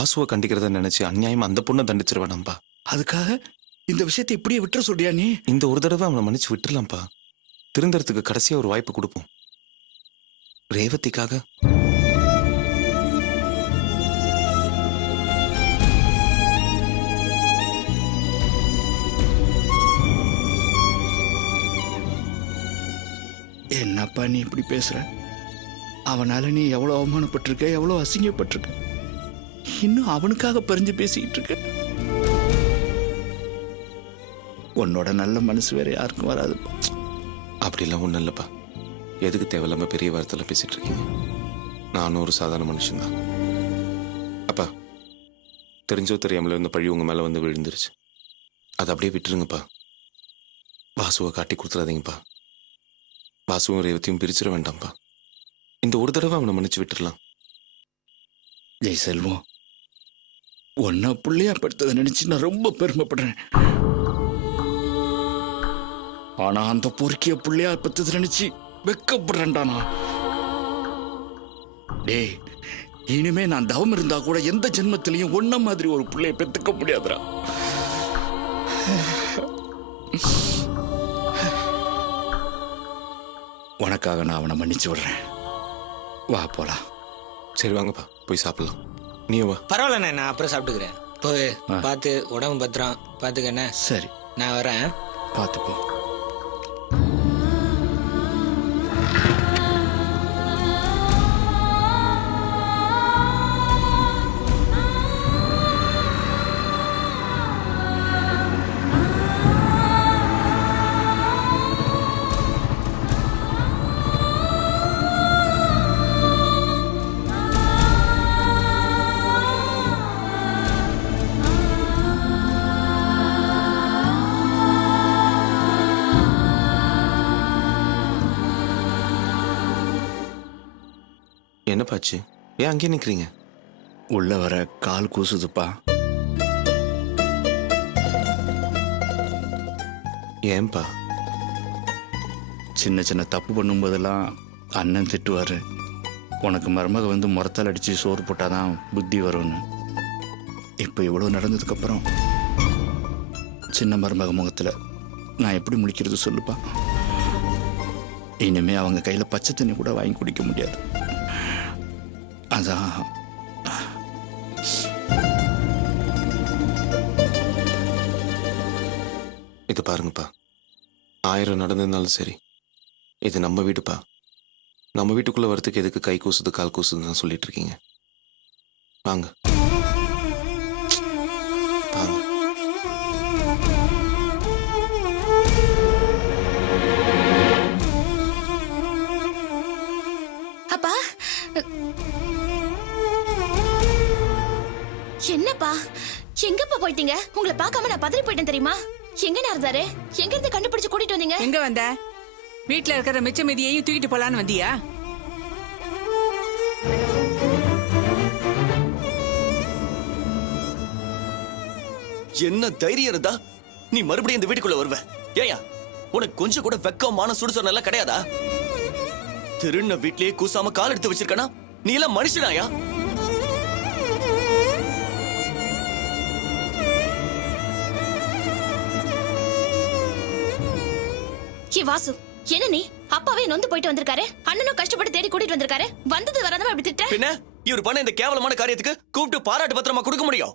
வாசுவை கண்டிக்கிறத நினைச்சு அநியாயமா அந்த பொண்ணை தண்டிச்சிருவேனாம்பா. அதுக்காக இந்த விஷயத்தை இப்படியே விட்டுற சொல்றியா நீ? இந்த ஒரு தடவை அவனை மன்னிச்சு விட்டுலாம்ப்பா. திருந்தறதுக்கு கடைசியா ஒரு வாய்ப்பு கொடுப்போம். ரேவதிக்காக. என்னப்பா நீ இப்படி பேசுற? அவனால நீ எவ்வளவு அவமானப்பட்டிருக்க, எவ்வளவு அசிங்கப்பட்டிருக்க. இன்னும் அவனுக்காக பறிஞ்சு பேசிக்கிட்டு இருக்க. உன்னோட நல்ல மனசு வேற யாருக்கும் வராதுப்பா. அப்படிலாம் ஒன்றும் இல்லைப்பா. எதுக்கு தேவையில்லாம பெரிய வார்த்தையில பேசிட்டு இருக்கீங்க? நானும் ஒரு சாதாரண மனுஷன்தான். அப்பா, தெரிஞ்சோ தெரியாமல இருந்த பழி உங்க மேல வந்து விழுந்துருச்சு. அதை அப்படியே விட்டுருங்கப்பா. வாசுவை காட்டி கொடுத்துடாதீங்கப்பா. வாசுவும் ரேவதியும் பிரிச்சிட வேண்டாம்ப்பா. இந்த ஒரு தடவை அவனை மன்னிச்சு விட்டுடலாம். ஜெய் செல்வம், உன்னை பிள்ளையா படுத்ததை நினைச்சு நான் ரொம்ப பெருமைப்படுறேன். ஆனா அந்த பொறுக்கிய பிள்ளையா படுத்ததை நினைச்சு வெக்கப்படுறேன்டா நான். டேய், இனிமே நான் தவம் இருந்தா கூட எந்த ஜென்மத்திலையும் ஒன்ன மாதிரி ஒரு பிள்ளைய பெத்துக்க முடியாதுடா. உனக்காக நான் அவனை மன்னிச்சு விடுறேன். வா போலாம். சரி வாங்கப்பா, போய் சாப்பிடலாம். நீ வா. பரவாயில்லண்ணே, நான் அப்புறம் சாப்பிட்டுக்கிறேன். போய் பார்த்து உடம்பு பத்திரம் பார்த்துக்கண்ணே. சரி, நான் வரேன். பார்த்துப்போ. என்னப்பாச்சு? ஏன் அங்கேயே நிக்கிறீங்க? உள்ள வர கால் கூசுதுப்பா. ஏன்பா? சின்ன சின்ன தப்பு பண்ணும்போதெல்லாம் அண்ணன் திட்டுவாரு, உனக்கு மருமக வந்து முறத்தால் அடிச்சு சோறு போட்டாதான் புத்தி வரும்னு. இப்போ இவ்வளோ நடந்ததுக்கு அப்புறம் சின்ன மருமக முகத்துல நான் எப்படி முழிக்கிறது சொல்லுப்பா? இனிமே அவங்க கையில பச்சை தண்ணி கூட வாங்கி குடிக்க முடியாது. அதான் இது பாருங்கப்பா, 1000 நடந்திருந்தாலும் சரி, இது நம்ம வீடுப்பா. நம்ம வீட்டுக்குள்ள வரத்துக்கு எதுக்கு கை கூசுது கால் கூசுதுன்னு சொல்லிட்டு இருக்கீங்க? வாங்க வாங்க. அப்பா, என்னப்பா எங்கப்பா போயிட்டீங்க? உங்களை பார்க்காம நான் பதறி போயிட்டேன் தெரியுமா? எங்க இருந்தாரு? எங்க இருந்து கண்டுபிடிச்சு கூட்டிட்டு வந்தீங்க? எங்க வந்த? வீட்டுல இருக்கிற மிச்ச மீதியையும் தூக்கிட்டு போலான்னு வந்தியா? என்ன தைரியம் இருந்தா நீ மறுபடியும் இந்த வீட்டுக்குள்ள வருவ? ஏயா, உனக்கு கொஞ்சம் கூட வெக்கமான சுடுசொன்ன எல்லாம் கிடையாதா? திருண்ண வீட்லயே கூசாம கால் எடுத்து வச்சிருக்கனா? நீ எல்லாம் மனுஷனாயா? ஏ வாசு, என்ன நீ? அப்பாவே நொந்து போயிட்டு வந்திருக்காரு, அண்ணனும் கஷ்டப்பட்டு தேடி கூட்டிட்டு வந்திருக்காரு. வந்தது வராதவ அப்படி திட்ட? பின்ன இவர் பண்ண இந்த கேவலமான காரியத்துக்கு கூப்பிட்டு பாராட்டு பத்திரமா கொடுக்க முடியும்?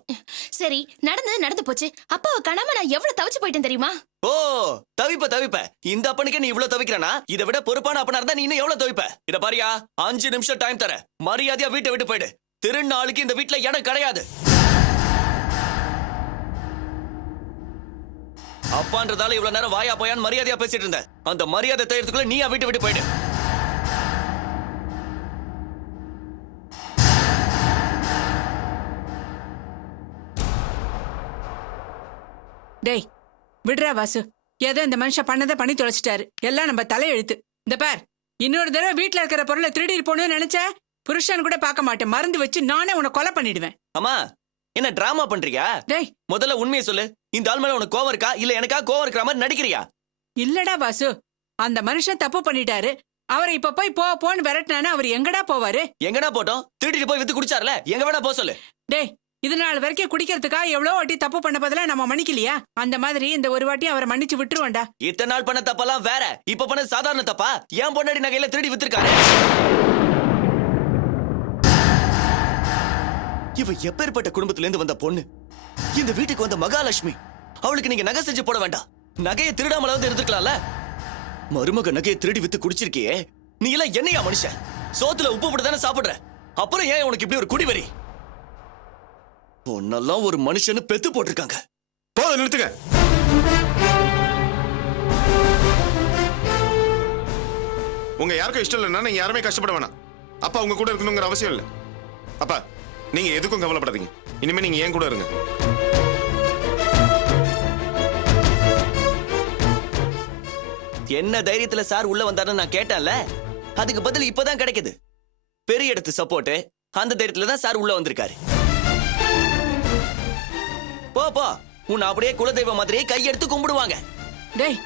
சரி, நடந்தது நடந்து போச்சு. அப்பாவை காணாம நான் எவ்வளவு தவிச்சு போயிட்டேன் தெரியுமா? ஓ, தவிப்ப. இந்த அப்பனுக்கு நீ இவ்வளவு தவிக்கிறனா? இதை விட பொறுப்பான அப்பனா இருந்தா நீ இன்னும் எவ்வளவு தவிப்ப? இத பாரியா, 5 நிமிஷம் டைம் தர, மரியாதையா வீட்டை விட்டு போயிடு. திருநாளுக்கு இந்த வீட்டுல இடம் கிடையாது. அப்பான்றதால இவ்வளவு நேரம் வாயா போயான்னு மரியாதையா பேசிட்டு இருந்த. அந்த மரியாதை தேர்றதுக்குள்ள நீயா வீட்டை விட்டு போயிடு. டேய் விடுறா வாசு, ஏதோ இந்த மனுஷன் பண்ணதை பண்ணி தொலைச்சிட்டாரு. எல்லாம் நம்ம தலையெழுத்து. இந்த பார், இன்னொரு தடவை வீட்டுல இருக்கிற பொருளை திருடிட்டு போகணும்னு நினைச்ச புருஷன் கூட பார்க்க மாட்டேன். மறந்து வச்சு நானே உன்னை கொலை பண்ணிடுவேன். அம்மா, என்ன டிராமா பண்றியா? டேய் முதல்ல உண்மையை சொல்லு. இந்த ஆள் மேல உனக்கு கோவம் இருக்கா, இல்ல எனக்கா கோவம் இருக்கிற மாதிரி நடிக்கிறியா? இல்லடா வாசு, அந்த மனுஷன் தப்பு பண்ணிட்டாரு. அவரை இப்ப போய் போன்னு விரட்டினானா அவர் எங்கடா போவாரு? எங்கடா போட்டோம்? திருடிட்டு போய் வித்து குடிச்சார்ல, எங்க வேணா போ சொல்லு. டேய், இது நாள் வரைக்கும் குடிக்கிறதுக்கா எவ்வளவு வாட்டி தப்பு பண்ண பதிலா நம்ம மன்னிக்கலையா? அந்த மாதிரி இந்த ஒரு வாட்டி அவரை மன்னிச்சு விட்டுருவோண்டா. இத்தனை நாள் பண்ண தப்பெல்லாம் வேற, இப்ப பண்ண சாதாரண தப்பா? ஏன் பொண்டாடி நகையில திருடி வித்திருக்காரு. இவ எப்பேற்பட்ட குடும்பத்துல இருந்து வந்த பொண்ணு, இந்த வீட்டுக்கு வந்த மகாலட்சுமி. அவளுக்கு நீங்க நகை செஞ்சு போட வேண்டாம், நகையை திருடாமலாவது இருந்துக்கலாம்ல. மருமக நகையை திருடி வித்து குடிச்சிருக்கியே, நீ எல்லாம் என்னையா மனுஷன்? சோத்துல உப்பு போட்டு தானே சாப்பிடுற, அப்புறம் ஏன் உனக்கு இப்படி ஒரு குடிவெறி? பொண்ணெல்லாம் ஒரு மனுஷன்னு பெத்து போட்டிருக்காங்க. போதும், நிறுத்துங்க. உங்க யாருக்கும் இஷ்டம் இல்லைன்னா நீங்க யாருமே கஷ்டப்பட வேணாம். அப்பா உங்க கூட இருக்கணுங்கிற அவசியம் இல்லை. அப்பா நீங்க எதுக்கும் கவலைப்படாதீங்க. இனிமே நீங்க ஏன் கூட இருங்க. என்ன தைரியத்துல சார் உள்ள வந்தாருன்னு நான் கேட்டேன்ல, அதுக்கு பதில் இப்பதான் கிடைக்குது. பெரிய இடத்து சப்போர்ட், அந்த தைரியத்துல தான் சார் உள்ள வந்திருக்காரு. போ போ, உன்னை அப்படியே குலதெய்வம் மாதிரியே கையெடுத்து கும்பிடுவாங்க. டேய்,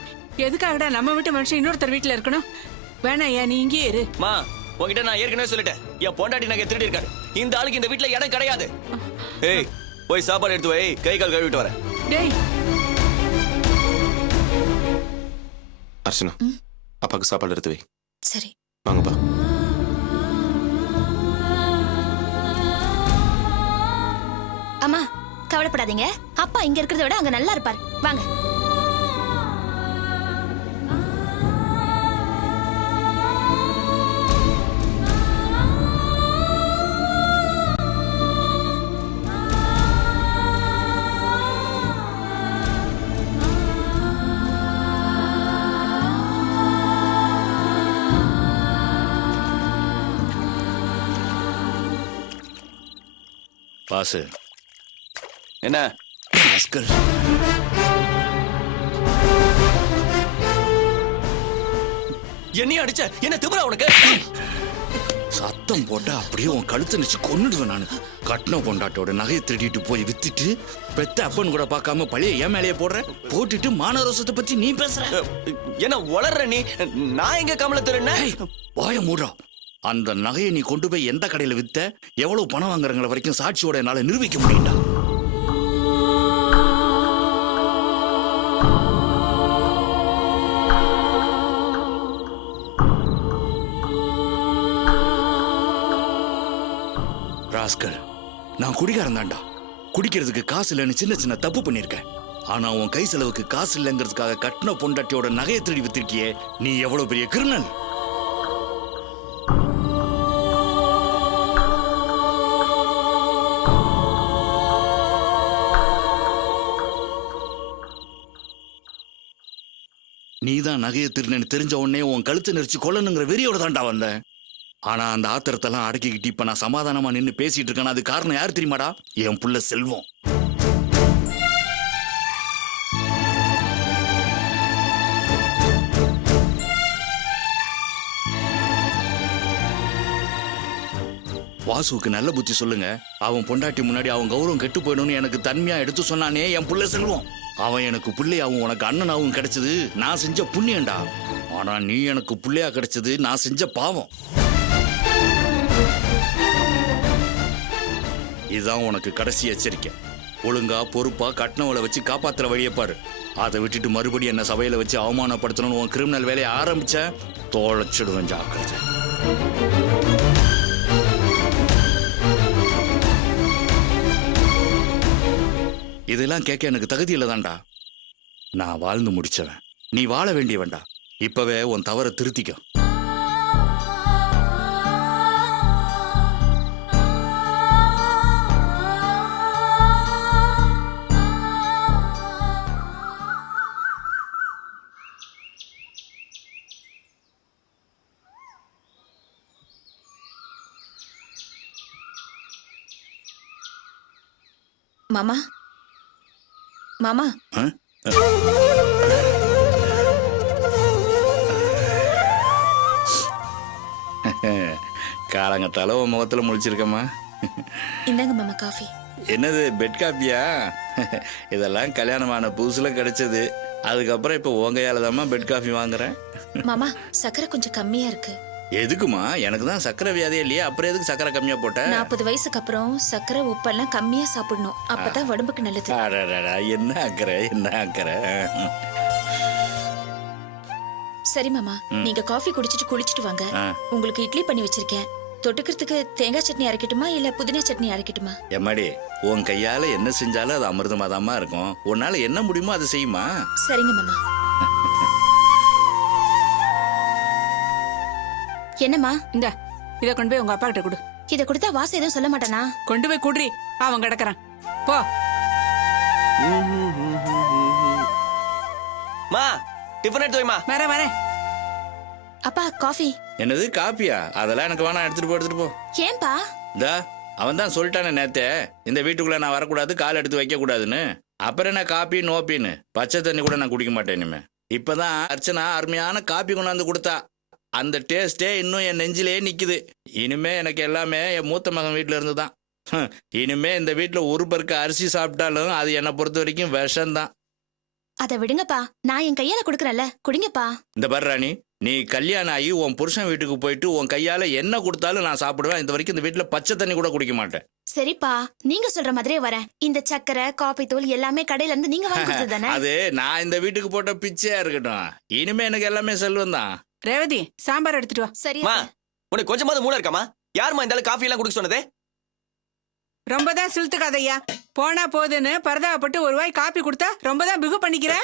எதுக்காகடா நம்ம வீட்டு மனுஷன் இன்னொருத்தர் வீட்டுல இருக்கணும்? வேணாம், ஏன் நீ இங்கே இரு. மா, உங்ககிட்ட நான் ஏற்கனவே சொல்லிட்டேன், என் பொண்டாட்டி நகை திருடி இருக்காரு. இந்த ஆளுக்கு இந்த வீட்டுல இடம் கிடையாது. ஏய், போய் சாப்பாடு எடுத்து வை, கை கால் கழுவிட்டு வரேன். டேய், அர்ச்சனா, அப்பாவுக்கு சாப்பாடு எடுத்து வை. சரி. வாங்கப்பா. அம்மா கவலைப்படாதீங்க, அப்பா இங்க இருக்கிறத விட அங்க நல்லா இருப்பாரு. வாங்க. பாசு, என்ன பாஸ்கர், என்னையும் அடிச்ச, என்ன திமிரா உனக்கு? சத்தம் போட்டா அப்படியே உன் கழுத்து நிச்சு கொன்னுடுவேன் நானு. கட்டின பொண்டாட்டோட நகையை திருடிட்டு போய் வித்துட்டு பெத்த அப்பன் கூட பார்க்காம பழைய ஏன் மேலேயே போட்டுட்டு மானரோசத்தை பத்தி நீ பேசுற. என்ன வளர்ற நீ? நான் எங்க கமல திருண்ண? வாய மூடுறா. அந்த நகையை நீ கொண்டு போய் எந்த கடையில வித்த, எவ்வளவு பணம் வாங்குறங்கள வரைக்கும் சாட்சியோட என்னால நிரூபிக்க முடியும்டா. ராஸ்கல், நான் குடிகாரன் தான்டா. குடிக்கிறதுக்கு காசு இல்லைன்னு சின்ன சின்ன தப்பு பண்ணிருக்கேன். ஆனா உன் கை செலவுக்கு காசு இல்லைங்கிறதுக்காக கட்டின பொண்டாட்டியோட நகையை திருடி வித்திருக்கியே, நீ எவ்வளவு பெரிய கிரிமினல். நீதான் நகையை திருடன்னு தெரிஞ்ச உடனே உன் கழுத்து நெரிச்சு கொல்லணுங்கிற வெறியோட தாண்டா வந்தேன். ஆனா அந்த ஆத்திரத்தெல்லாம் அடக்கிக்கிட்டு இப்ப நான் சமாதானமா நின்னு பேசிட்டு இருக்கேன். அது காரணம் யாரு தெரியுமாடா? என் புள்ள செல்வம். வாசுவுக்கு நல்ல புத்தி சொல்லுங்க. அவன் பொண்டாட்டி முன்னாடி அவன் கௌரவம் கெட்டு போயிடும்னு எனக்கு தன்மையா எடுத்து சொன்னானே என் புள்ள செல்வம். அவன் எனக்கு பிள்ளையாவும் உனக்கு அண்ணனாவும் கிடைச்சது நான் செஞ்ச புண்ணியண்டா. ஆனா நீ எனக்கு பிள்ளையா கிடைச்சது நான் செஞ்ச பாவம். இதுதான் உனக்கு கடைசி எச்சரிக்கை. ஒழுங்கா பொறுப்பா கட்டினவளை வச்சு காப்பாத்துற வழியை பாரு. அதை விட்டுட்டு மறுபடியும் என்ன சபையில வச்சு அவமானப்படுத்தணும்னு உன் கிரிமினல் வேலையை ஆரம்பிச்ச தோழைச்சிடுவேன். ஜாக்கிரதை. இதெல்லாம் கேட்க எனக்கு தகுதி இல்லதான்டா. நான் வாழ்ந்து முடிச்சவன், நீ வாழ வேண்டியவன்டா. இப்பவே உன் தவறை திருத்திக்க. மாமா, மாமா, காலங்கத்தால உன் முகத்துல முடிச்சிருக்கம்மா. இந்தாங்க மாமா காஃபி. என்னது பெட் காப்பியா? இதெல்லாம் கல்யாணமான புதுசுல கிடைச்சது. அதுக்கப்புறம் இப்ப உங்க கையால தாம்மா பெட் காஃபி வாங்குறேன். மாமா, சக்கரை கொஞ்சம் கம்மியா இருக்கு. எதுக்குமா? எனக்கு தான் சக்கரை வியாதியே இல்லையா, அப்புறம் எதுக்கு சக்கரை கம்மியா போட்ட? 40 வயசுக்கு அப்புறம் சக்கரை உப்பெல்லாம் கம்மியா சாப்பிடணும். அப்பதான் உடம்புக்கு நல்லது. அடடடா, என்ன அக்கறை, என்ன அக்கறை. சரி மாமா, நீங்க காஃபி குடிச்சிட்டு குளிச்சிட்டு வாங்க. உங்களுக்கு இட்லி பண்ணி வச்சிருக்கேன். தொட்டுக்கிறதுக்கு தேங்காய் சட்னி அரைக்கட்டுமா இல்ல புதினா சட்னி அரைக்கட்டுமா? எம்மாடி, உன் கையால என்ன செஞ்சாலும் அது அமிர்தமாதாம்மா இருக்கும். உன்னால என்ன முடியுமோ அதை செய்யுமா. சரிங்க மாமா. என்னம்மா? இந்த இத கொண்டு போய் உங்க அப்பா கிட்ட கொடு. இத கொடுத்தா வாசு எதுவும் சொல்ல மாட்டானா? கொண்டு போய் குடுறி, அவன் கிடக்குறான். போ. மா, டிஃபன் எடுத்து வைமா. வரேன். அப்பா காஃபி. என்னது காப்பியா? அதெல்லாம் எனக்கு வேணாம், எடுத்துட்டு போ. ஏன்பா? இந்தா அவன் தான் சொல்லிட்டானே நேத்தே, இந்த வீட்டுக்குள்ள நான் வரக்கூடாது, கால் எடுத்து வைக்க கூடாதுன்னு. அப்புறம் என்ன காப்பி நோப்பின்னு? பச்சை தண்ணி கூட நான் குடிக்க மாட்டேன் இனிமே. இப்பதான் அர்ச்சனா அருமையான காப்பி கொண்டாந்து கொடுத்தா. அந்த டேஸ்டே இன்னும் என் நெஞ்சிலே நிக்குது. இனிமே எனக்கு எல்லாமே என் மூத்த மகன் வீட்டுல இருந்து தான். இனிமே இந்த வீட்டுல ஒரு பருக்கு அரிசி சாப்பிட்டாலும் அது என்னை பொறுத்த வரைக்கும் விஷம்தான். அத விடுங்கப்பா, நான் என் கையால குடுக்கறேன்ல, குடிங்கப்பா. இந்த பாரு ராணி, நீ கல்யாணம் ஆகி உன் புருஷன் வீட்டுக்கு போயிட்டு உன் கையால என்ன கொடுத்தாலும் நான் சாப்பிடுவேன். இந்த வரைக்கும் இந்த வீட்டுல பச்சை தண்ணி கூட குடிக்க மாட்டேன். சரிப்பா, நீங்க சொல்ற மாதிரியே வரேன். இந்த சக்கரை காபி தூள் எல்லாமே கடையில இருந்து நீங்க வாங்கி கொடுத்தது தானே? அது நான் இந்த வீட்டுக்கு போட்ட பிச்சையா இருக்கட்டும். இனிமே எனக்கு எல்லாமே செல்வம் தான். ரேவதி, சாம்பார் எடுத்துட்டு வா. சரி. மா, உனக்கு கொஞ்சமாவது மூளை இருக்காமா? யாருமா இந்த காஃபி எல்லாம் குடிக்க சொன்னதே? ரொம்பதான் சிலுத்துக்காதையா. போனா போதுன்னு பரதாப்பட்டு ஒரு வாய் காப்பி கொடுத்தா ரொம்பதான் பிகு பண்ணிக்கிற.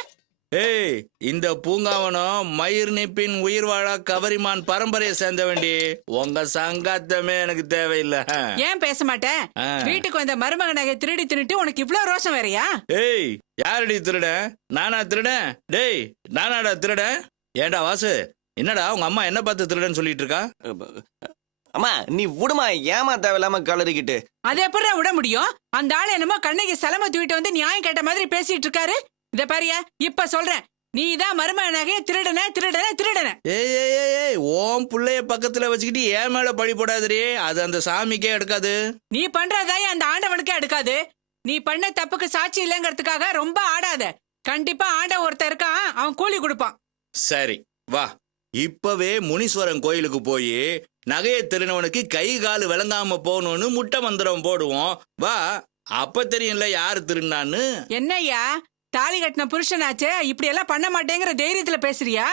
ஏய், இந்த பூங்காவனம் மயிர் நிப்பின் உயிர் வாழா கவரிமான் பரம்பரையை சேர்ந்த வேண்டி. உங்க சங்காத்தமே எனக்கு தேவையில்லை. ஏன் பேச மாட்டேன்? வீட்டுக்கு வந்த மருமக நகை திருடி தின்னுட்டு உனக்கு இவ்வளவு ரோஷம் வேறையா? ஏய், யாரடி திருடன்? நானா திருடன்? டேய், நானாடா திருடன்? ஏண்டா வாசு, என்னடா உங்க அம்மா என்ன பார்த்து திருடன் சொல்லிட்டு இருக்கா? அம்மா நீ விடுமா, ஏமா தேவையில்லாம கலரிக்கிட்டு. அது எப்படி விட முடியும்? அந்த ஆள் என்னமோ கண்ணகி சலம தூக்கிட்டு வந்து நியாயம் கேட்ட மாதிரி பேசிட்டு இருக்காரு. இத பாரியா, இப்ப சொல்றேன், நீதான் மருமக நகையை திருடன. ஏய், ஓம் புள்ளைய பக்கத்துல வச்சுக்கிட்டு ஏன் மேல பழி போடாதே. அது அந்த சாமிக்கே எடுக்காது. நீ பண்றதாயே அந்த ஆண்டவனுக்கே எடுக்காது. நீ பண்ண தப்புக்கு சாட்சி இல்லைங்கிறதுக்காக ரொம்ப ஆடாத. கண்டிப்பா ஆண்டவன் ஒருத்தர் இருக்கான், அவன் கூலி கொடுப்பான். சரி வா, இப்பவே முனீஸ்வரன் கோயிலுக்கு போய் நகையை திருநவனுக்கு கை கால் விளங்காம போகணும்னு முட்டை மந்திரம் போடுவோம். வா, அப்ப தெரியும்ல யாரு திருநான்னு. என்னய்யா, தாலி கட்டின புருஷனாச்சே, இப்படி எல்லாம் பண்ண மாட்டேங்கிற தைரியத்துல பேசுறியா?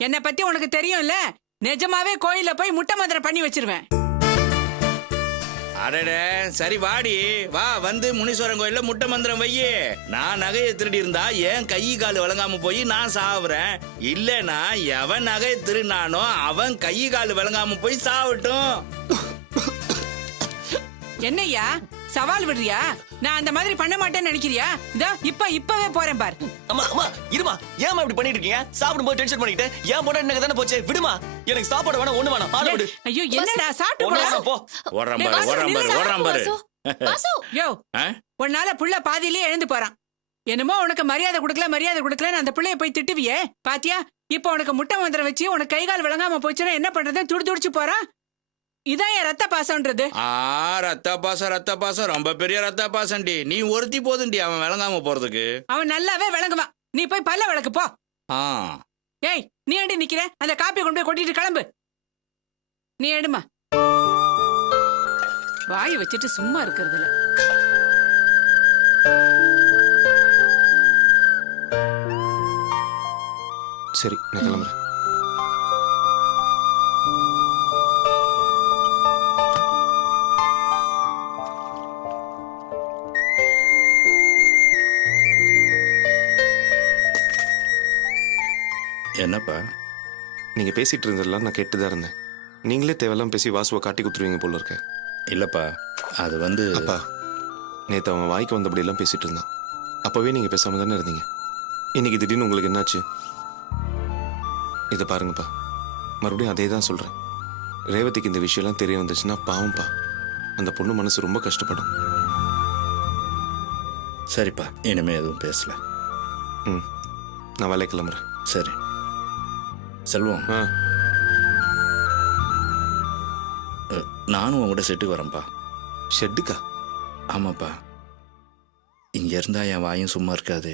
என்ன பத்தி உனக்கு தெரியும்ல, நிஜமாவே கோயில போய் முட்டை மந்திரம் பண்ணி வச்சிருவேன். அடடே, சரி வாடி, வா, வந்து முனீஸ்வரன் கோயில்ல முட்டை மந்திரம் வையே. நான் நகையை திருடி இருந்தா ஏன் கை கால் விளங்காம போய் நான் சாவுறேன். இல்லனா எவன் நகையை திருநானோ அவன் கை கால் விளங்காம போய் சாவட்டும். என்னய்யா சவால் விடுறியா? நான் அந்த மாதிரி பண்ண மாட்டேன்னு நினைக்கிறியா? இதோ இப்பவே போறேன் பார். அம்மா அம்மா இருமா, ஏமா இப்படி பண்ணிட்டு இருக்கீங்க? சாப்பிடும் போது டென்ஷன் பண்ணிட்டு ஏன் போட எனக்கு தானே போச்சு. விடுமா, எனக்கு சாப்பாடு வேணாம், ஒண்ணு வேணாம், ஆள விடு. ஐயோ, என்னடா சாப்பிட்டு போ. ஓடுறான் பாரு. வாசு, யோ, உன்னால புள்ள பாதியிலே எழுந்து போறான். என்னமோ உனக்கு மரியாதை கொடுக்கல அந்த பிள்ளைய போய் திட்டுவியே. பாத்தியா, இப்ப உனக்கு முட்டை மந்திரம் வச்சு உனக்கு கை கால் விளங்காம போச்சுன்னா என்ன பண்றது? துடிச்சு போறான். இதான் என் ரத்த பாசம்ன்றது. ரத்த பாசம் ரொம்ப பெரிய ரத்த பாசம்டி. நீ ஒருத்தி போதுண்டி அவன் விளங்காம போறதுக்கு. அவன் நல்லாவே விளங்குவான். நீ போய் பல்ல விளக்கு போ. ஏய், நீ ஏண்டி நிக்கிற? அந்த காப்பியை கொண்டு போய் கொட்டிட்டு கிளம்பு. நீ எடுமா. வாயை வச்சுட்டு சும்மா இருக்கிறதுல. சரி, நான் கிளம்புறேன். என்னப்பா நீங்க பேசிட்டு இருந்ததெல்லாம் நான் கேட்டுதான் இருந்தேன். நீங்களே தேவையெல்லாம் பேசி வாசுவை காட்டி குத்துருவீங்க போல இருக்க. இல்லப்பா, அது வந்து அப்பா, நேத்து அவன் வாய்க்கு வந்தபடி எல்லாம் பேசிட்டு இருந்தான். அப்பவே நீங்க பேசாம தானே இருந்தீங்க. இன்னைக்கு திடீர்னு உங்களுக்கு என்னாச்சு? இதை பாருங்கப்பா, மறுபடியும் அதே தான் சொல்றேன். ரேவதிக்கு இந்த விஷயம்லாம் தெரிய வந்துச்சுன்னா பாவம்ப்பா, அந்த பொண்ணு மனசு ரொம்ப கஷ்டப்படும். சரிப்பா, இனிமே எதுவும் பேசல. நான் வேலை கிளம்புறேன். சரி செல்வம், நானும் உங்கள்கிட்ட செட்டுக்கு வரேன்ப்பா. ஷெட்டுக்கா? ஆமாப்பா, இங்கே இருந்தால் என் வாயும் சும்மா இருக்காது.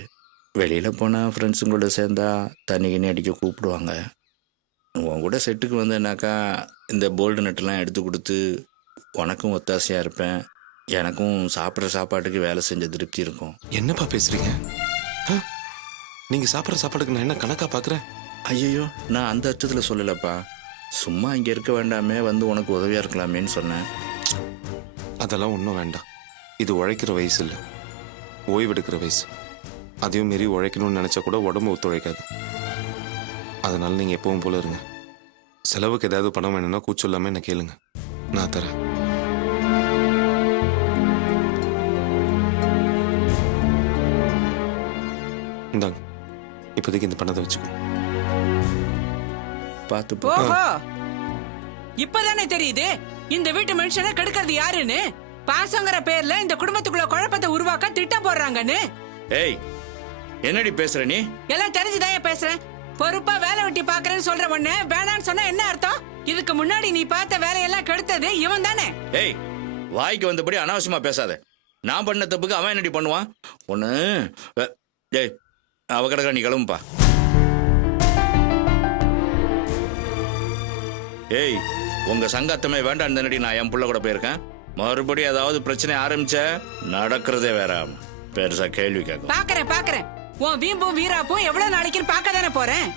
வெளியில் போனால் ஃப்ரெண்ட்ஸுங்களோட சேர்ந்தா தண்ணி கிண்ணி அடிக்க கூப்பிடுவாங்க. உன் கூட செட்டுக்கு வந்தேன்னாக்கா இந்த போல்டு நட்டெல்லாம் எடுத்து கொடுத்து உனக்கும் ஒத்தாசையாக இருப்பேன், எனக்கும் சாப்பிட்ற சாப்பாட்டுக்கு வேலை செஞ்ச திருப்தி இருக்கும். என்னப்பா பேசுறீங்க? நீங்க சாப்பிட்ற சாப்பாடுக்கு நான் என்ன கணக்கா பாக்குறேன்? ஐயோ, நான் அந்த அர்த்தத்தில் சொல்லலப்பா. சும்மா இங்கே இருக்க வேண்டாமே, வந்து உனக்கு உதவியாக இருக்கலாமேன்னு சொன்னேன். அதெல்லாம் ஒன்றும் வேண்டாம். இது உழைக்கிற வயசு இல்லை, ஓய்வெடுக்கிற வயசு. அதையும் மீறி உழைக்கணும்னு நினைச்சா கூட உடம்பு ஒத்துழைக்காது. அதனால நீங்க எப்பவும் போல இருங்க. செலவுக்கு ஏதாவது பணம் வேணும்னா கூச்சம் இல்லாம என்ன கேளுங்க, நான் தரேன். இந்தாங்க, இப்போதைக்கு இந்த பணத்தை வச்சுக்கோ. பார்த்து போ. ஓஹோ, இப்பதானே தெரியுது இந்த வீட்டு மனுஷனை கெடுக்கிறது யாருன்னு. பாசங்கிற பேர்ல இந்த குடும்பத்துக்குள்ள குழப்பத்தை உருவாக்க திட்டம் போடுறாங்கன்னு. ஏய், என்னடி பேசுற நீ? எல்லாம் தெரிஞ்சுதான் பேசுறேன். பொறுப்பா வேலை வெட்டி பாக்குறேன்னு சொல்ற உடனே வேணான்னு சொன்னா என்ன அர்த்தம்? இதுக்கு முன்னாடி நீ பார்த்த வேலையெல்லாம் கெடுத்தது இவன் தானே. ஏய், வாய்க்கு வந்தபடி அனாவசியமா பேசாத. நான் பண்ண தப்புக்கு அவன் என்னடி பண்ணுவான்? ஒண்ணு ஏய், அவ கிடக்க நீ கிளம்புப்பா. ஏய், உங்க சங்கத்தமே வேண்டாம் தானடி நான் என் புள்ள கூட போயிருக்கேன். மறுபடியும் ஏதாவது பிரச்சனை ஆரம்பிச்ச நடக்கிறதே வேற. பெருசா கேள்வி கேட்கும். பாக்குறேன் உன் வீம்பும் வீராப்பும் எவ்வளவு நாளைக்குன்னு பார்க்க தானே போறேன்.